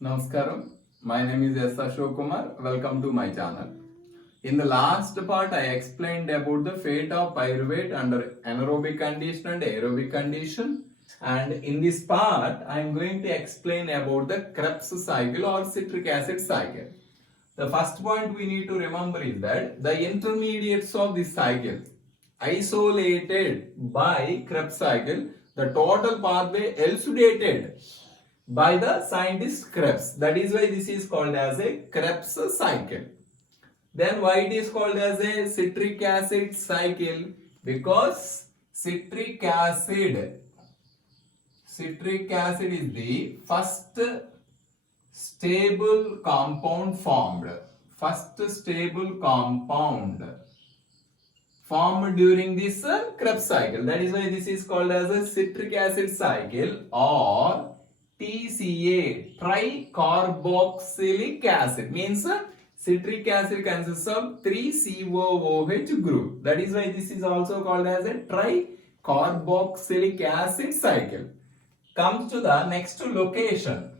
Namaskaram. My name is S. Ashok Kumar. Welcome to my channel. In the last part, I explained about the fate of pyruvate under anaerobic condition and aerobic condition. And in this part, I am going to explain about the Krebs cycle or citric acid cycle. The first point we need to remember is that the intermediates of this cycle isolated by Krebs cycle, the total pathway elucidated by the scientist Krebs. That is why this is called as a Krebs cycle. Then why it is called as a citric acid cycle? Because citric acid is the first stable compound formed. First stable compound formed during this Krebs cycle. That is why this is called as a citric acid cycle or TCA, tricarboxylic acid. Means citric acid consists of 3 COOH group. That is why this is also called as a tricarboxylic acid cycle. Comes to the next location.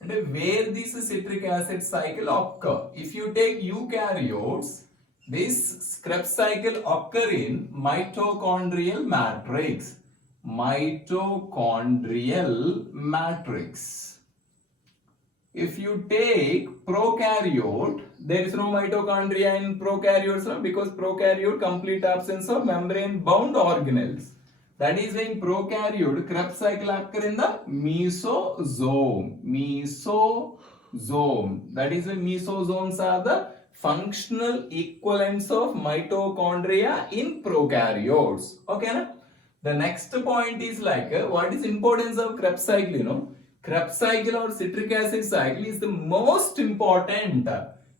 And where this citric acid cycle occur. If you take eukaryotes, this Krebs cycle occur in mitochondrial matrix. Mitochondrial matrix. If you take prokaryote, there is no mitochondria in prokaryotes because prokaryote complete absence of membrane bound organelles. That is why in prokaryote, Krebs cycle occur in the mesosome. Mesosome. That is why mesosomes are the functional equivalents of mitochondria in prokaryotes. Okay, na? The next point is like what is importance of Krebs cycle? Krebs cycle or citric acid cycle is the most important,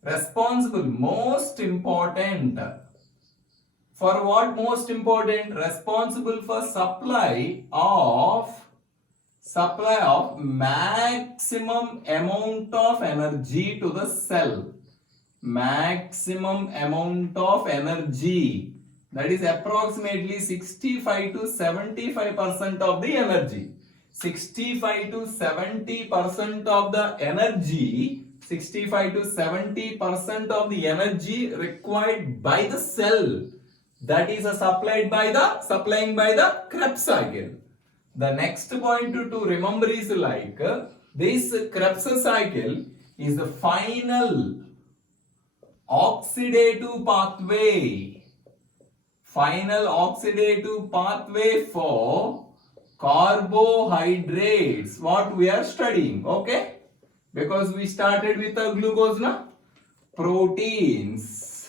responsible, most important. For what most important? Responsible for supply of maximum amount of energy to the cell. Maximum amount of energy. That is approximately 65 to 75% of the energy. 65 to 70% of the energy. 65 to 70% of the energy required by the cell. That is supplying by the Krebs cycle. The next point to remember is like this Krebs cycle is the final oxidative pathway. Final oxidative pathway for carbohydrates. What we are studying, okay? Because we started with the glucose, na? Proteins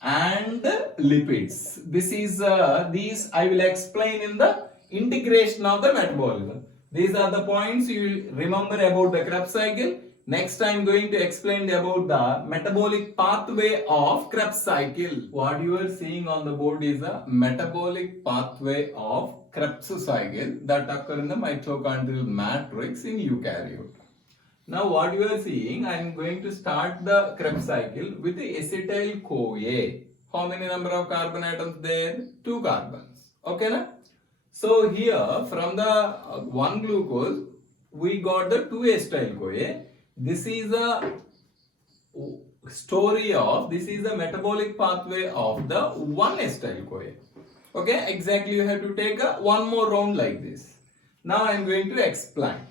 and lipids. This is these I will explain in the integration of the metabolism. These are the points you will remember about the Krebs cycle. Next I am going to explain about the metabolic pathway of Krebs cycle. What you are seeing on the board is the metabolic pathway of Krebs cycle that occur in the mitochondrial matrix in eukaryote. Now what you are seeing, I am going to start the Krebs cycle with the acetyl-CoA. How many number of carbon atoms there? 2 carbons. Okay, na? So here from the 1 glucose, we got the 2 acetyl-CoA. This is a story of, this is the metabolic pathway of the 1 acetyl-CoA. Okay, exactly you have to take one more round like this. Now I am going to explain.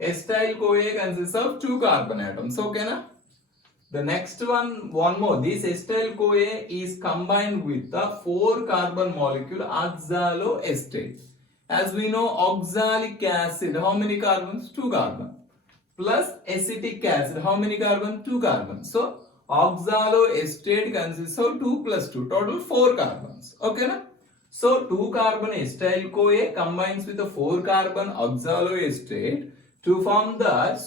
Acetyl-CoA consists of 2 carbon atoms. Okay, na? The next one more. This acetyl-CoA is combined with the 4 carbon molecule oxaloacetate. As we know, oxalic acid, how many carbons? 2 carbons. Plus acetic acid, how many carbons? 2 carbons. So oxaloacetate consists of 2 plus 2, total 4 carbons. Okay, na? So 2 carbon acetyl-CoA combines with the 4 carbon oxaloacetate to form the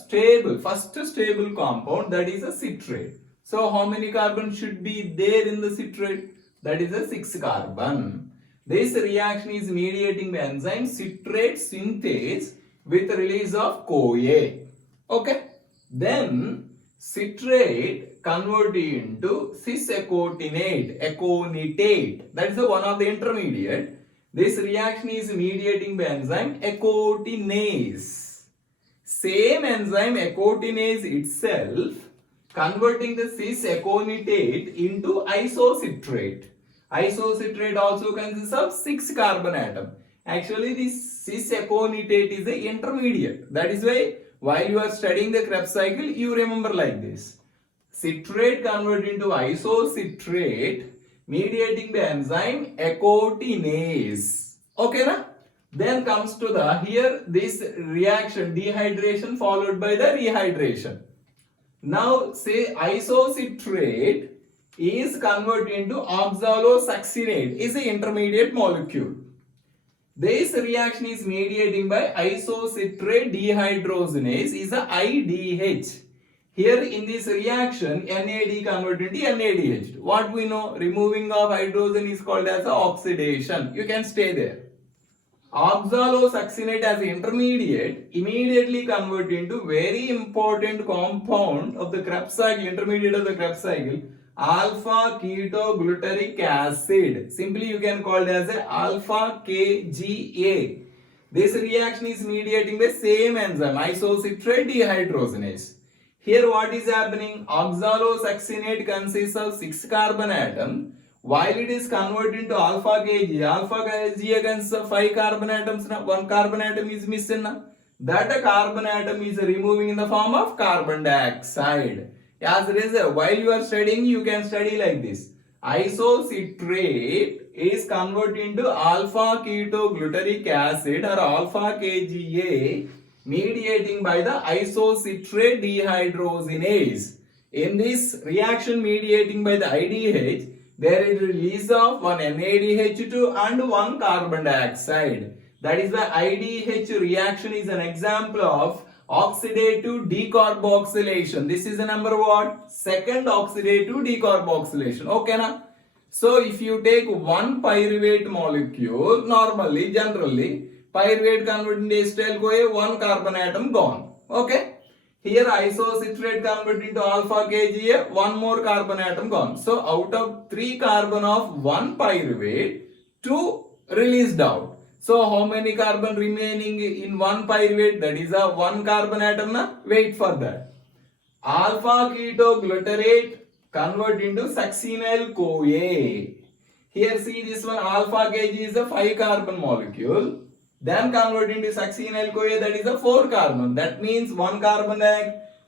first stable compound, that is a citrate. So how many carbons should be there in the citrate? That is a 6 carbon. This reaction is mediating the enzyme citrate synthase with release of CoA. Okay. Then citrate converted into cis-aconitate. That is one of the intermediate. This reaction is mediating the enzyme acotinase. same enzyme acotinase itself converting the cis aconitate into isocitrate. Isocitrate also consists of 6 carbon atom. Actually, this cis aconitate is the intermediate. That is why while you are studying the Krebs cycle, you remember like this. Citrate converted into isocitrate, mediating the enzyme acotinase. Okay, na? Then comes to the here this reaction, dehydration followed by the rehydration. Now say isocitrate is converted into oxalosuccinate, is the intermediate molecule. This reaction is mediating by isocitrate dehydrogenase, is a IDH. Here in this reaction, NAD converted into NADH. What we know, removing of hydrogen is called as a oxidation. You can stay there. Oxalosuccinate as intermediate immediately convert into very important compound of the Krebs cycle, intermediate of the Krebs cycle, alpha ketoglutaric acid. Simply you can call it as a alpha KGA. This reaction is mediating the same enzyme, isocitrate dehydrogenase. Here what is happening? Oxalosuccinate consists of 6 carbon atoms. While it is converted into alpha KG consists of 5 carbon atoms. One carbon atom is missing. That carbon atom is removing in the form of carbon dioxide. As a result, while you are studying, you can study like this. Isocitrate is converted into alpha ketoglutaric acid or alpha KGA, mediating by the isocitrate dehydrogenase. In this reaction mediating by the IDH, there is release of one NADH2 and one carbon dioxide. That is why IDH reaction is an example of oxidative decarboxylation. This is the number what? Second oxidative decarboxylation. Okay na? So if you take one pyruvate molecule, normally, generally, pyruvate converted into acetyl CoA, one carbon atom gone. Okay? Here isocitrate converted into alpha KGA, one more carbon atom gone. So out of 3 carbon of one pyruvate, 2 released out. So how many carbon remaining in one pyruvate? That is a 1 carbon atom. Na? Wait for that. Alpha ketoglutarate convert into succinyl CoA. Here see this one, alpha Kg is a 5 carbon molecule. Then convert into succinyl CoA, that is a 4 carbon. That means 1 carbon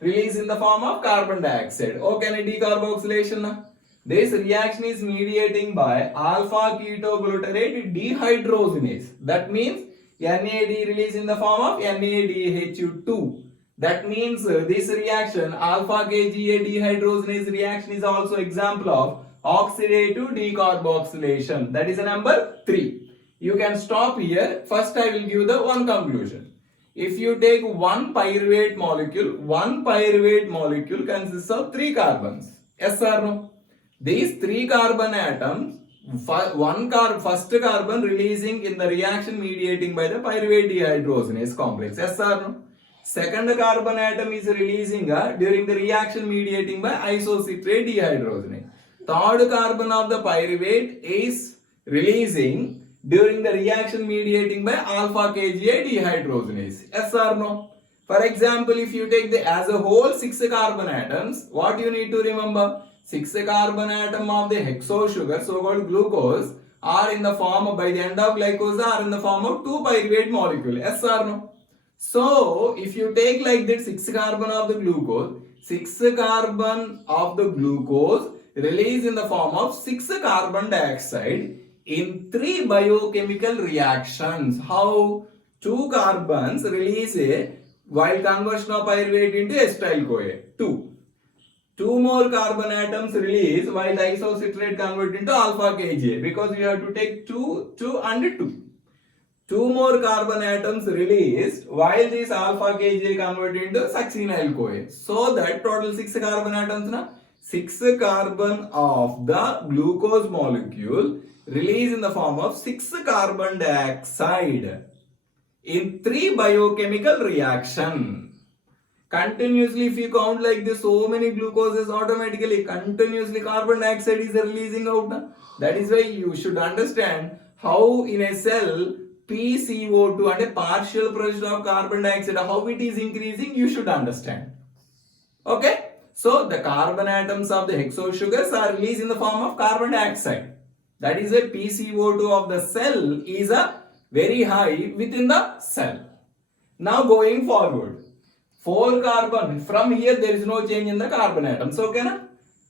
release in the form of carbon dioxide. Okay, decarboxylation. This reaction is mediating by alpha ketoglutarate dehydrogenase. That means NAD release in the form of NADH2. That means this reaction, alpha KGA dehydrogenase reaction, is also example of oxidative decarboxylation. That is number 3. You can stop here. First I will give the one conclusion. If you take one pyruvate molecule consists of 3 carbons. Yes or no? These 3 carbon atoms, first carbon releasing in the reaction mediating by the pyruvate dehydrogenase complex. Yes or no? Second carbon atom is releasing during the reaction mediating by isocitrate dehydrogenase. Third carbon of the pyruvate is releasing during the reaction mediating by alpha KGA dehydrogenase. Yes or no? For example, if you take as a whole 6 carbon atoms, what you need to remember? 6 carbon atom of the hexo sugar, so-called glucose, are in the form, by the end of glycose, are in the form of 2 pyruvate molecule. Yes or no? So, if you take like that 6 carbon of the glucose, 6 carbon of the glucose release in the form of 6 carbon dioxide in 3 biochemical reactions. How? 2 carbons release while conversion of pyruvate into acetyl CoA. 2 more carbon atoms release while isocitrate convert into alpha KGA, because you have to take 2 and 2. 2 more carbon atoms released while this alpha KGA convert into succinyl CoA. So that total 6 carbon atoms, 6 carbon of the glucose molecule release in the form of 6 carbon dioxide in 3 biochemical reaction. Continuously, if you count like this, so many glucoses, automatically continuously carbon dioxide is releasing out. That is why you should understand how in a cell PCO2 and a partial pressure of carbon dioxide, how it is increasing, you should understand. Okay, so the carbon atoms of the hexose sugars are released in the form of carbon dioxide. That is why PCO2 of the cell is a very high within the cell. Now going forward, 4 carbon, from here there is no change in the carbon atoms, okay na?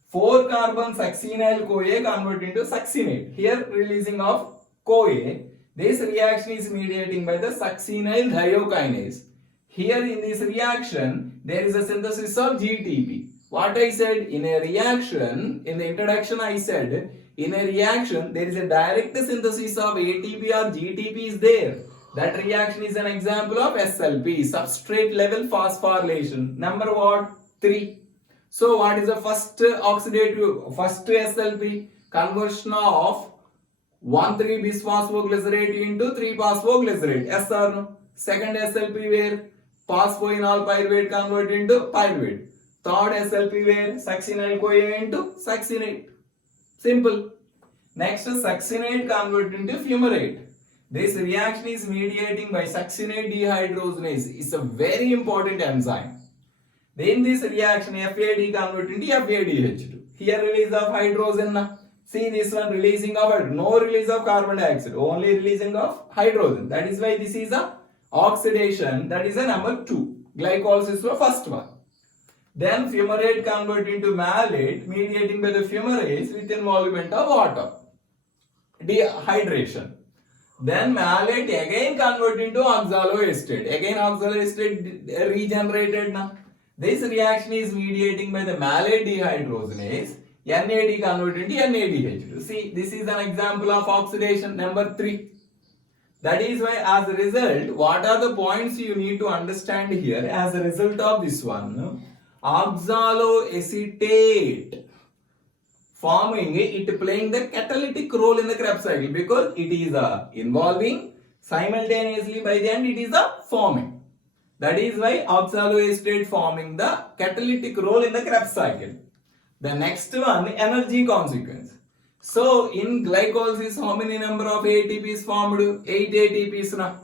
4 carbon succinyl CoA convert into succinate. Here releasing of CoA. This reaction is mediating by the succinyl thiokinase. Here in this reaction, there is a synthesis of GTP. What I said in a reaction, in the introduction I said, in a reaction, there is a direct synthesis of ATP or GTP is there. That reaction is an example of SLP, substrate level phosphorylation. Number what? 3. So what is the first SLP? Conversion of 1,3-bisphosphoglycerate into 3-phosphoglycerate. Yes or no? Second SLP where? Phosphoenol pyruvate convert into pyruvate. Third SLP where? Succinyl CoA into succinate. Simple. Next, succinate convert into fumarate. This reaction is mediating by succinate dehydrogenase. It's a very important enzyme. Then this reaction FAD convert into FADH2. Here release of hydrogen. See this one releasing of no release of carbon dioxide, only releasing of hydrogen. That is why this is a oxidation. That is a number 2. Glycolysis was first one. Then fumarate convert into malate, mediating by the fumarase with involvement of water. Dehydration. Then malate again convert into oxaloacetate. Again oxaloacetate regenerated now. This reaction is mediating by the malate dehydrogenase. NAD convert into NADH2. See, this is an example of oxidation number 3. That is why as a result, what are the points you need to understand here as a result of this one? Oxaloacetate forming, it playing the catalytic role in the Krebs cycle because it is involving simultaneously by the end it is forming. That is why oxaloacetate forming the catalytic role in the Krebs cycle. The next one, energy consequence. So in glycolysis, how many number of ATPs formed? 8 ATPs na.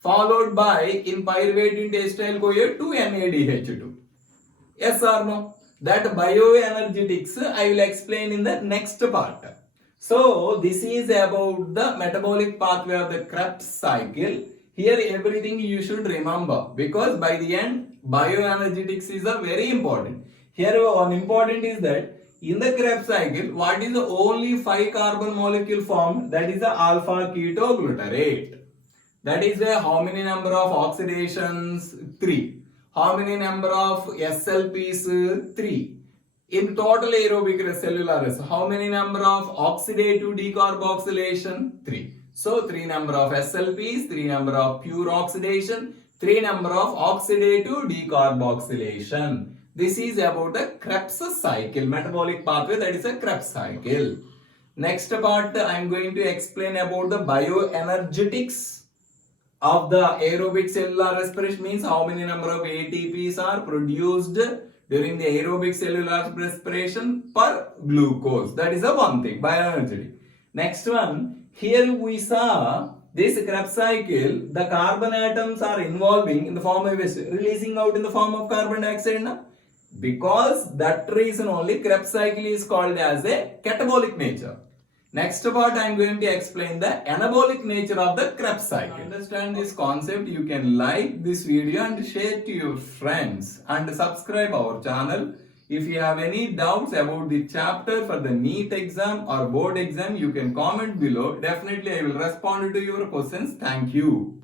Followed by in pyruvate into acetyl CoA 2 NADH2. Yes or no? That bioenergetics I will explain in the next part. So this is about the metabolic pathway of the Krebs cycle. Here everything you should remember because by the end bioenergetics is a very important. Here one important is that in the Krebs cycle, what is the only 5 carbon molecule formed? That is the alpha ketoglutarate. That is why how many number of oxidations? 3. How many number of SLPs? 3. In total aerobic cellular arrest, how many number of oxidative decarboxylation? 3. So 3 number of SLPs, 3 number of pure oxidation, 3 number of oxidative decarboxylation. This is about the Krebs cycle, metabolic pathway, that is a Krebs cycle. Next part, I am going to explain about the bioenergetics of the aerobic cellular respiration, means how many number of ATPs are produced during the aerobic cellular respiration per glucose. That is a one thing, bioenergetic. Next one, here we saw this Krebs cycle, the carbon atoms are involving in the form of releasing out in the form of carbon dioxide. Na? Because that reason only Krebs cycle is called as a catabolic nature. Next part I am going to explain the anabolic nature of the Krebs cycle. To understand this concept, you can like this video and share to your friends and subscribe our channel. If you have any doubts about the chapter for the NEET exam or board exam, you can comment below. Definitely I will respond to your questions. Thank you.